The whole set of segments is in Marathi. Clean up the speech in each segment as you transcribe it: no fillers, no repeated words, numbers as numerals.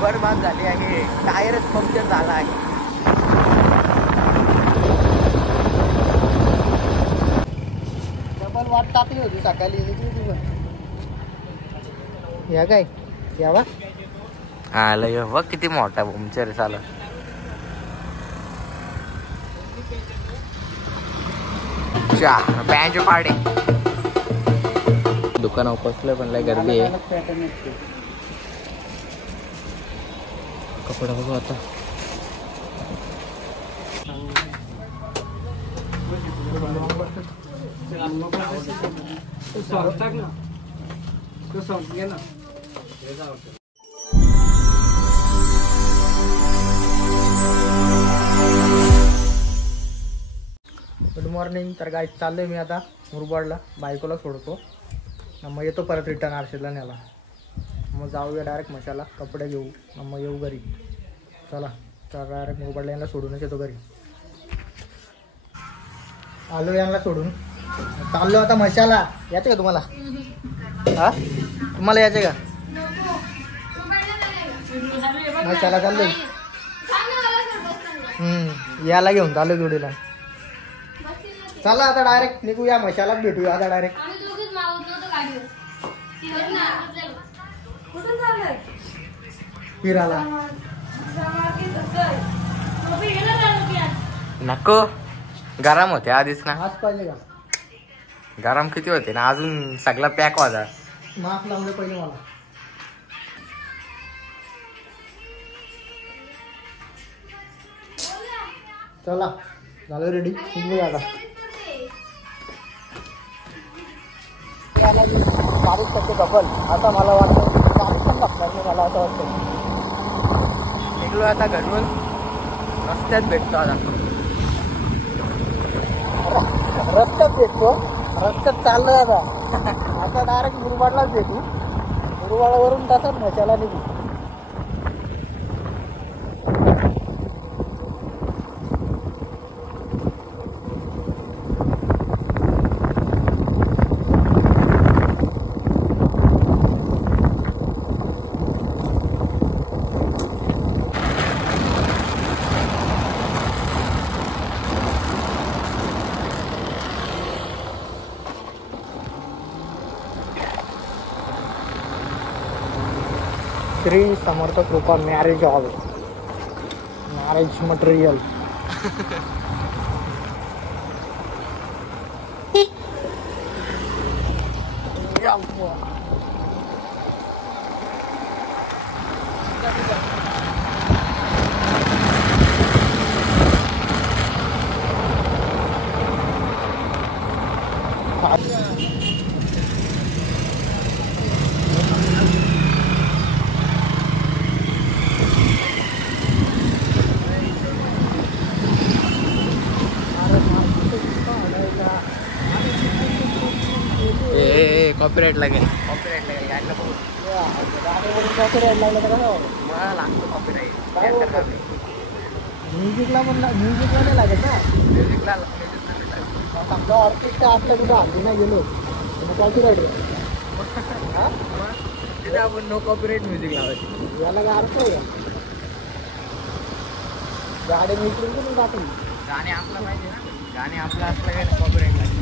बरबाद झाली आहे, टायरच पंक्चर झाला आहे. डबल वाट टाकली होती सकाळी. या काय यावा आलं बघ किती मोठा पंक्चर झाला. पॅन्ट पाडे दुकान पोचलं पण लय गर्दी आहे. कपडा बघू आता. Good morning. तर गाईड चाललोय मी आता मुरबाडला, बायकोला सोडतो मग येतो परत रिटर्न आरशेला न्याला. मग जाऊया डायरेक्ट मशाला, कपडे घेऊ मग येऊ घरी. चला तर डायरेक्ट मुरबाडला यांना सोडूनच येतो घरी. आलो यांना सोडून, चाललो आता मशाला. यायचे का तुम्हाला? हा तुम्हाला यायचे का? मशाला चाललोय. याला घेऊन चाललो जोडीला. चला आता डायरेक्ट निघूया मशालाच भेटूया आता डायरेक्ट. फिरायला नको, गरम होते आधीच ना. मास्क पाहिजे का? गरम किती होते ना, अजून सगळा पॅक होता. मास्क लावले पहिले मला. चला झालं रेडी, निघूया आता. 40% कपल आता मला वाटतं 40 पण लागणार नाही मला असं वाटतं. निघलो आता घरून, रस्त्यात भेटतो आता. रस्त्यात भेटतो, रस्त्यात चाललोय आता. आता डायरेक्ट मुरबाडलाच भेटू. मुरबाडावरून तसंच मशाला निघू. श्री समर्थ कृपा marriage hall, marriage material. Copyright लागेल, कॉपीराइट लागेल. गाडीला कॉपीराइट लागलं तर मला लागतो कॉपीराइट. म्युझिकला पण म्युझिकला नाही लागेल ना. म्युझिकला समजा ऑर्केस्ट्रा असलं कुठं हल्ली नाही गेलो कॉपीराइट. तिथे आपण नो कॉपीराइट म्युझिक लावायची. याला काय अर्थ आहे का? गाडी मिळून पण टाकली. गाणे आपलं पाहिजे ना, गाणे आपलं असलं काय कॉपीराइट लागेल.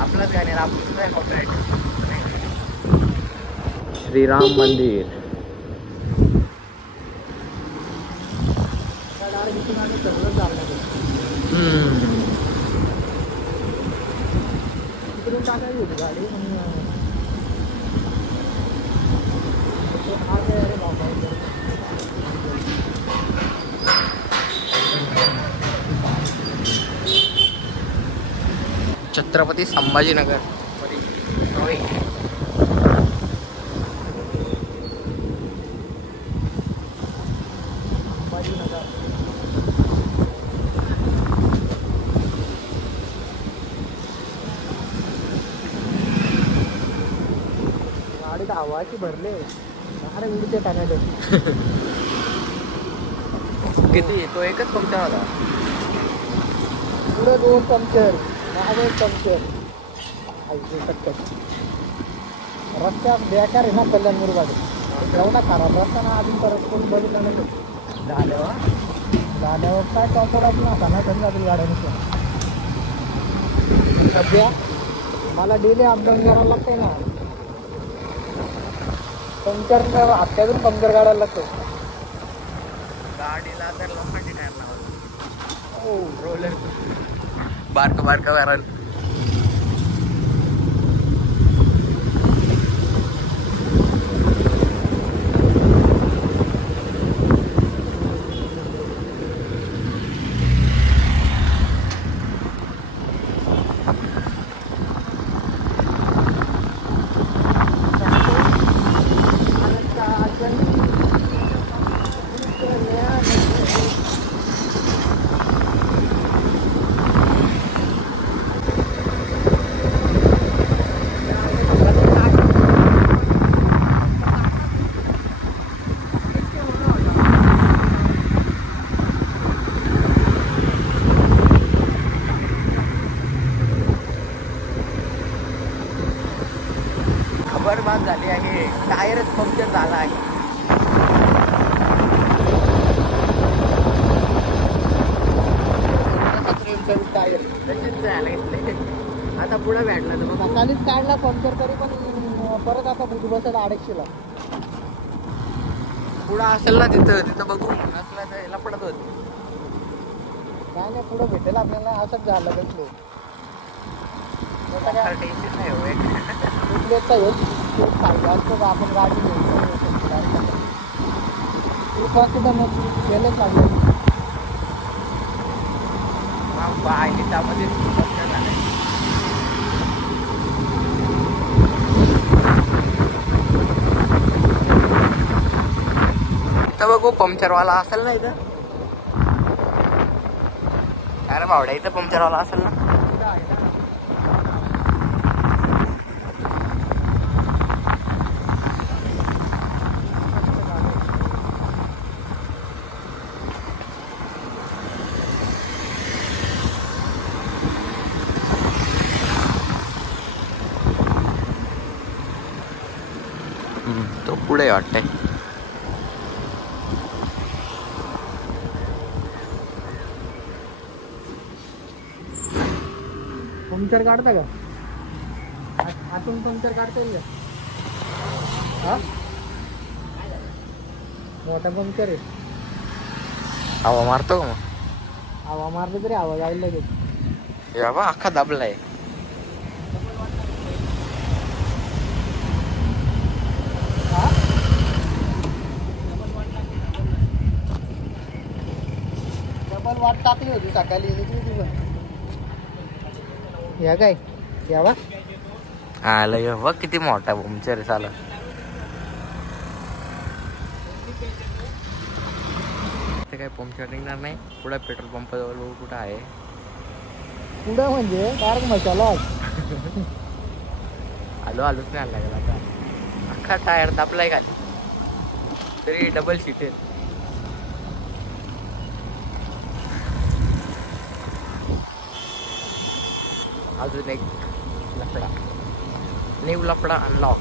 आपलंच गाणे आपलं काय कॉपीराइट. श्रीराम मंदिर. तिकडून टाकायची होती गाडी. छत्रपती संभाजीनगर. गाडीत हवाची भरले. अरे उडते टाकायचं. किती तो एकच पंक्चर होता. पुढे 2 पंक्चर, मागे 1 पंक्चर. रस्त्यात बेकार आहे ना कल्याण मुरबाड. एवढा खराब असताना अजून परत कोण बघितलं नाही. झाल्यावर काय टॉपवर नव्हता ना तरी जातील गाड्या नुसत्या. सध्या मला डेली अपडाऊन करायला लागतंय ना. पंक्चर हप्त्यातून पंक्चर काढायला लागतो. गाडीला तर लोखंडी टायर लावतो. हो रोलर बारकं बारकं वॅरन. बरबाद झाली आहे. टायरच पंक्चर झाला आहे. टायर तसेच जायला घेतले. आता पुढे भेटला तर मग सकाळीच काढला पंक्चर तरी पण परत आता बुध बसत 800ला. पुढं असेल ना तिथं बघू. नसला तर याला पडत होत. काय नाही पुढं भेटेल आपल्याला. असंच झालं भेटलो टेन्शन नाही हो. आपण गाडी केलंच लागलं. बाय त्यामध्ये झालंय. इथं बघू पंक्चरवाला असेल ना इथं. अरे बावड्या इथं पंक्चरवाला असेल ना. तो पुढे वाटतंय. पंक्चर काढता का? आतून पंक्चर काढता येईल का? हा मोठा पंक्चर आहे. हवा मारतो का मग? हवा मारली तरी हवा जायला लगेच. हे बाबा अख्खा दाबलाय. डबल वाट टाकली होती सकाळी. या काय यावा आलं बघ किती मोठा पंक्चर आहे. चाल ते काय पंक्चर निघणार नाही. पुढे पेट्रोल पंप जवळ कुठं आहे. पुढं म्हणजे डायरेक्ट मशाला. आलोच नाही आला लागला. आता अख्खा टायर दाबलाय खाली. तरी डबल सीट आहे. अजून एक लफडा. न्यू लफडा अनलॉक.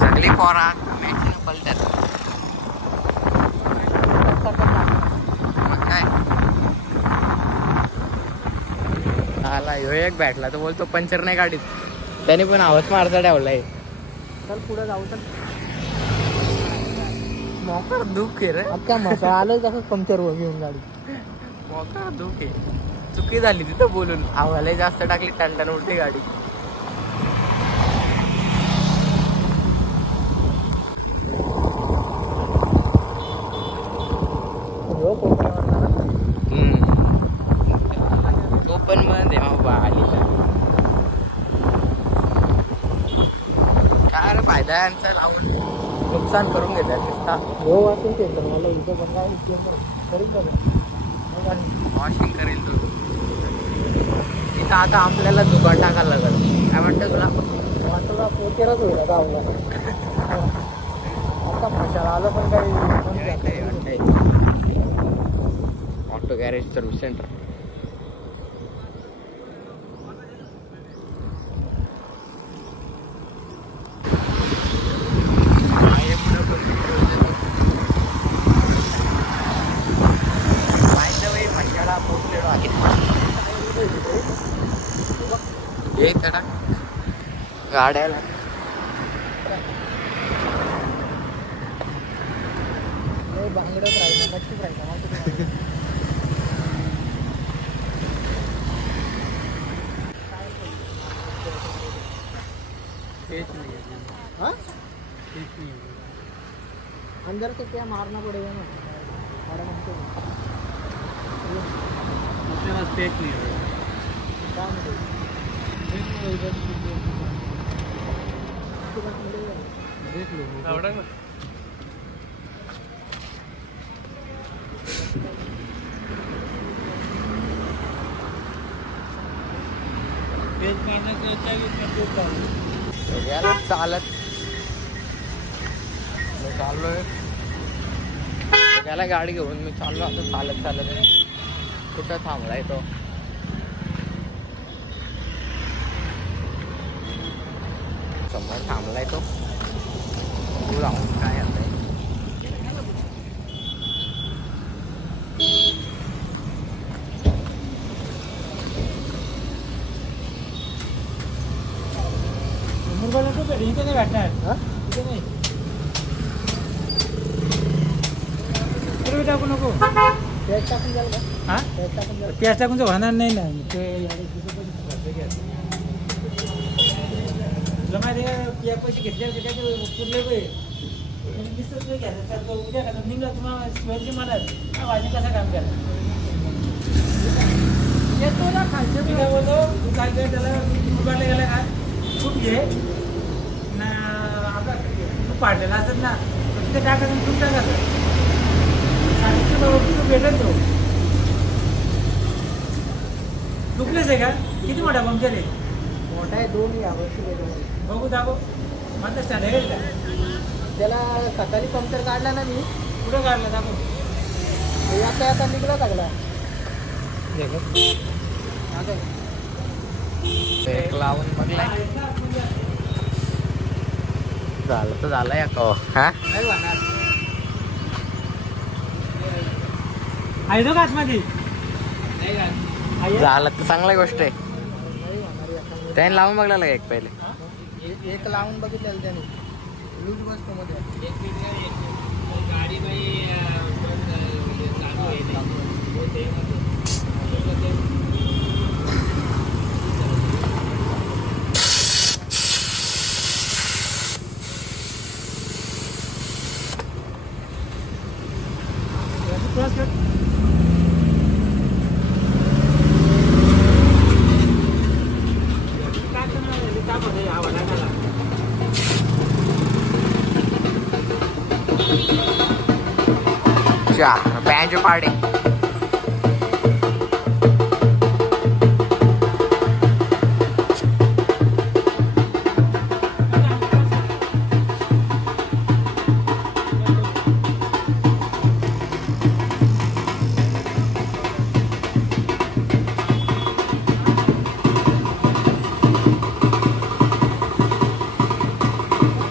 सगळी पोरा मॅचिंग पलट्यात. मग काय आला ह्यो एक भेटला तर बोलतो पंक्चर नाही गाडीत. त्याने पण आवाज मारता ठेवलाय. चल पुढे जाऊ. तर मोकार दुःख आहे रे. अख्खा मसा आलं तसंच पंक्चर घेऊन गाडी. मोकार दुःख आहे. चुकी झाली तिथं बोलून. आवाला जास्त टाकली. टनटन उलटी गाडी. तो पण मध्ये आली काय रे फायदा यांचा लावून नुकसान करून घेतात. हो असेल ते तर मला इथं पण काय तरी वॉशिंग करेल तू. इथं आता आपल्याला दुकान टाकायला लागल. काय वाटतं तुला? वाटला पोचेराच होईल आता आपला. आता मशाला आलं पण काही ऑटो गॅरेज सर्व्हिस सेंटर. ये तडा गाड्याला बांगड्यात राहिला नक्कीच राहिला हाँ अंदर से क्या मारना पड़ेगा ना हमारा हमको अपने पास पेट नहीं है काम देख लो पेट मारने से अच्छा कि यार चालत मी चाललोय त्याला गाडी घेऊन मी चाललो आता चालत चालत कुठं थांबलाय तो समोर थांबलाय तो तू राहून काय आता इथे नाही भेटणार इथे नाही टाकू नको त्याच टाकून जाईल का हा त्याच टाकून तर होणार नाही ना ते तुला माहिती आहे या पैसे घेतले पुरले उद्या का निघला तुम्हाला शिवाजी महाराज भाजी कसा काम करा येतो ना खायचं मी काय बोलतो तू काय काय त्याला उभारला गेला काय खूप घे ना आता तू पाडलेला असत ना तिथे टाकायचं खूप टाकायचं तू भेटेल तो चुकलेच आहे का किती मोठा पंक्चर आहे मोठा आहे 2 यावर्षी बघू दाखव माझं स्टँड आहे का त्याला सकाळी पंक्चर काढला ना मी कुठं काढला दाखव आता निघला लागला ब्रेक लावून बघलाय झालं तर झालं या का हा नाही होणार आहे तो का आतमध्ये झालं तर चांगली गोष्ट आहे त्याने लावून बघला एक पहिले एक लावून बघितलेलं त्याने लूज बसतो मध्ये गाडी बँजो पार्टी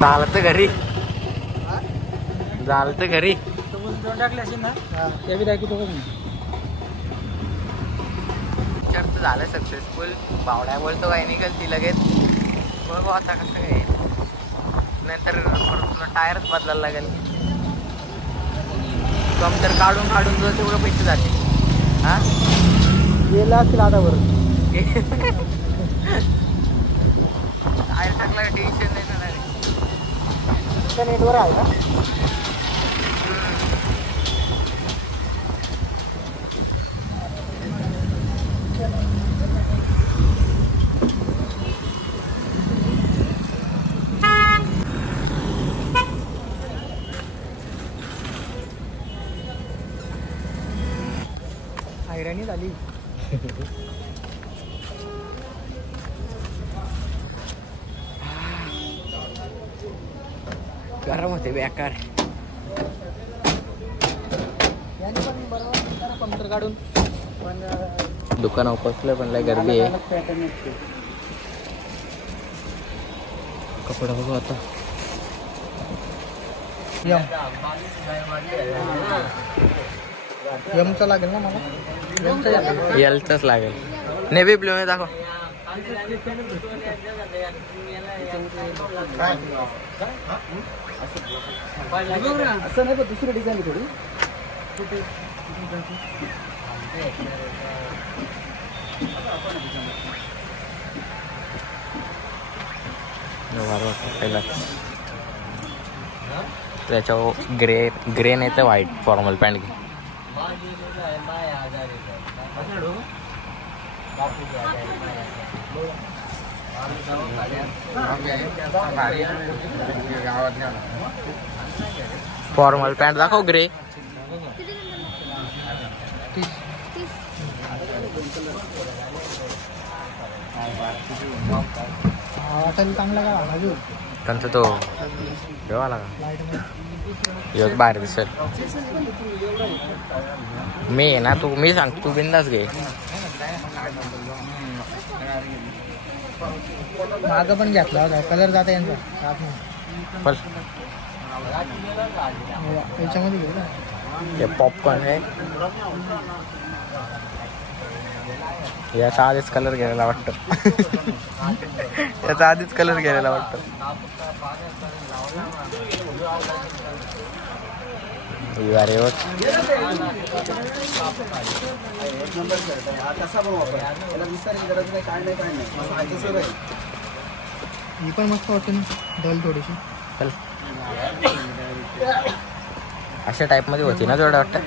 झालं तर घरी झालं तर घरी टाकले असेल ना ते बी दाखवतो का तर झालं सक्सेसफुल बावड्या बोलतो काय निघेल ती लगेच बघू आता कसं काय नंतर तुला टायरच बदलायला लागेल कम तर काढून काढून तुला तेवढं पैसे जाते हा गेला असतील आता बरं टायर टाकला टेन्शन नाही ना नेटवर आहे का हैराणी झाली गरम होते बेकार याने पण बरोबर पंक्चर काढून पण दुकान उपसलं पण लय गर्दी आहे कपडा बघू आता यमचा लागेल ना मला एलचाच लागेल नेव्ही ब्ल्यू मध्ये दाखव असं नाही पण दुसरी डिझाईन आहे थोडी. त्याच्यावर ग्रे नाही तर व्हाईट फॉर्मल पॅन्ट घे. फॉर्मल पॅन्ट दाखव ग्रे. चांगला का अजून त्यांचा तो ठेवा लागा योच बाहेर दिसेल. मी आहे ना मी सांग तू बिंदास घे. मागं पण घेतला होता कलर जाता यांचा पण याच्यामध्ये घेऊ ना. हे पॉपकॉर्न आहे. याचा आधीच कलर गेलेला वाटतं. याचा आधीच कलर गेलेला वाटतं. अरे ही पण मस्त वाटते ना डल थोडीशी. चल अशा टाईप मध्ये होती ना तेवढं वाटतं.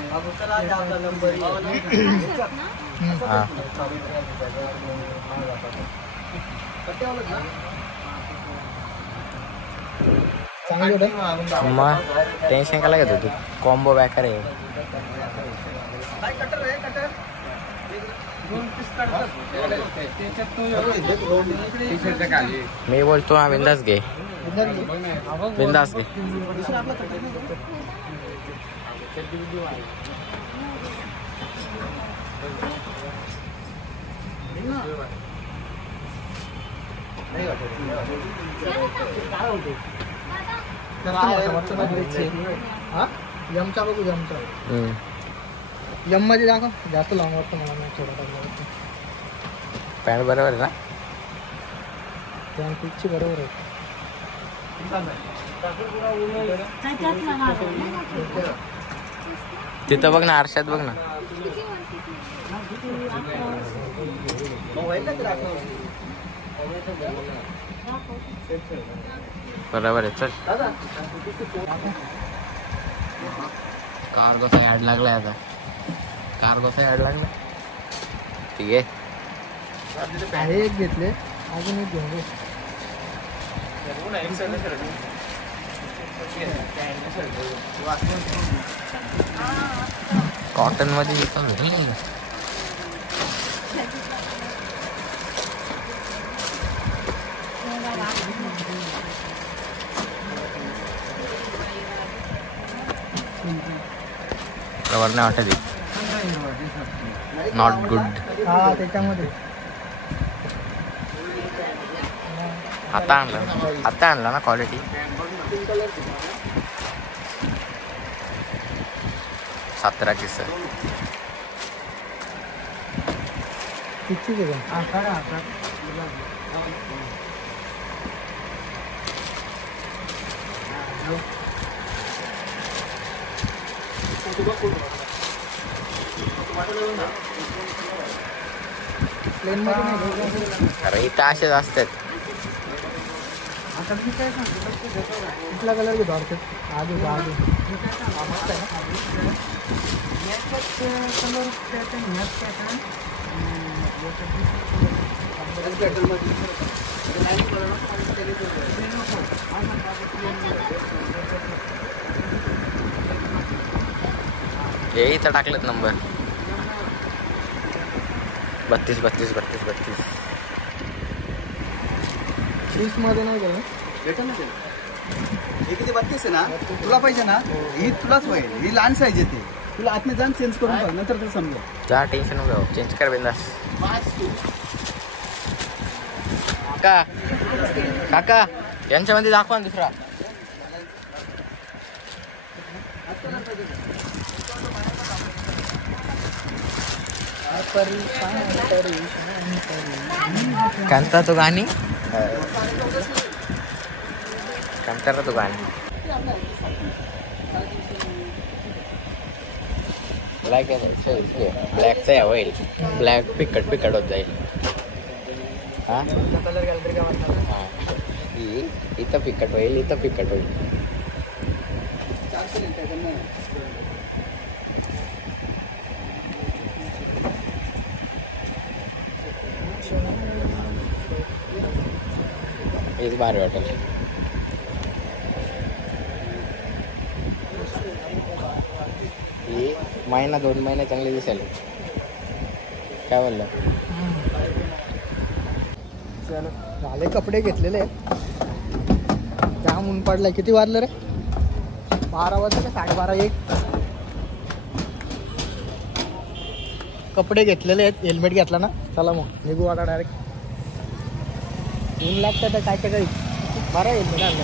हा चांगली होतं. मग टेन्शन काला घेतो तू. कॉम्बो बॅकर आहे. मी बोलतो हा बिंदास घे. बिंदास घे. यमचा बघू यमचा. यम मध्ये दाखव. जास्त लॉंग वाटतं मला नाही थोडा पॅन्ट बरोबर आहे ना. पॅन्ट पिकची बरोबर आहे. तिथं बघ ना आरशात बघ ना. बरोबर आहे. चल कार्गोचा ॲड लागलाय आता. कार्गोचा ॲड लागला. ठीक आहे. अरे एक घेतले अजून एक घेऊन घे. कॉटन मध्ये येतो. कवर नाही वाटत. Not good. हा त्याच्यामध्ये आता आणला ना क्वालिटी. 17 किस किती घे. प्लेन मध्ये नाही. अरे इथं असेच असतात. आता मी काय सांगतो कुठला कलर घेतो अर्थ आजू आजू हे इथं टाकलेत नंबर 32 32 32 32. तीस मध्ये नाही गेलं. हे किती 32 आहे ना. तुला पाहिजे ना ही तुलाच होईल. ही लहान साईज येते. तुला आतने जाऊन चेंज करून बघ नंतर तुला समजेल. जा टेन्शन नको घेऊ. चेंज कर बिंदास. काका यांच्यामध्ये दाखवा ना दुसरा. कांता तो गाणी कांतारा तो गाणी ब्लॅकचा या होईल ब्लॅक पिकट होत जाईल हा कलर घाल तरी काय वाटणार नाही. हा. इथं पिकट होईल इथं पिकट होईल 400 लिटर करना है. हेच भारी वाटेल ही महिना 2 महिने चांगले दिसेल काय बोललं चलो झाले कपडे घेतलेले जाम ऊन पडलाय किती वाजलं रे 12 वाजले का 12:30 1 कपडे घेतलेले आहेत हेल्मेट घेतला ना चला मग निघू आता डायरेक्ट ऊन लागतं तर काय काही बरं हेल्मेट आणलं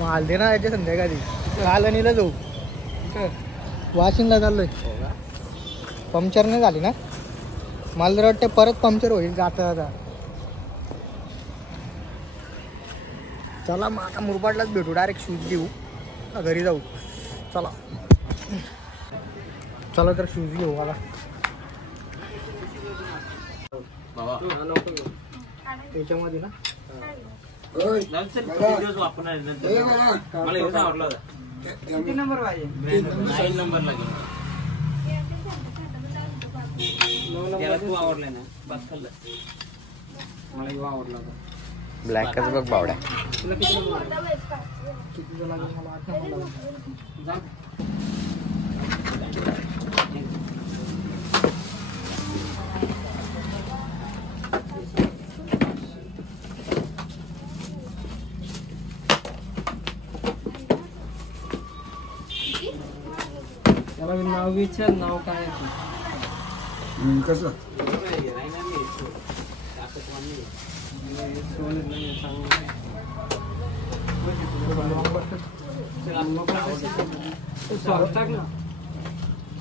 मग आलते ना याच्या संध्याकाळी कालनीला जाऊ वाशिंगला चाललोय पंक्चर नाही झाली ना मला जर वाटतं परत पंक्चर होईल जाता जाता चला मग आता मुरबाडलाच भेटू डायरेक्ट शूज घेऊ घरी जाऊ चला चला तर शूज घेऊ मला त्याच्यामध्ये ना किती नंबर पाहिजे 9 नंबर लागेल तू आवडलाय ना बस खाल्लं मला आवडला ब्लॅकच बघ बावड्या तुला किती लागेल मला 8 नंबर लागेल त्याला नाव विचार नाव काय कसं सॉस टाक ना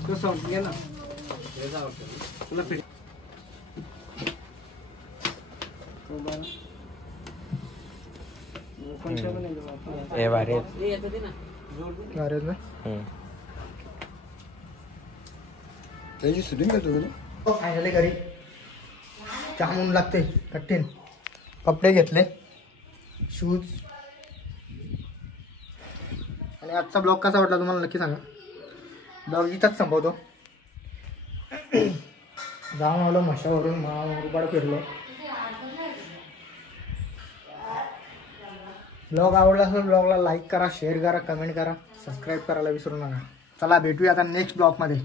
तो सॉस घे ना तुला फिट हे भारी अरे ना त्याची शूटिंग करतो का फायनली घरी जाम ऊन लागते कठीण कपडे घेतले शूज आणि आजचा ब्लॉग कसा वाटला तुम्हाला नक्की सांगा ब्लॉग इथंच संपवतो जाऊन आलो म्हशावरून मुरबाड फिरलो ब्लॉग आवडला असेल ब्लॉगला लाईक करा शेअर करा कमेंट करा सबस्क्राईब करायला विसरू नका चला भेटूया आता नेक्स्ट ब्लॉगमध्ये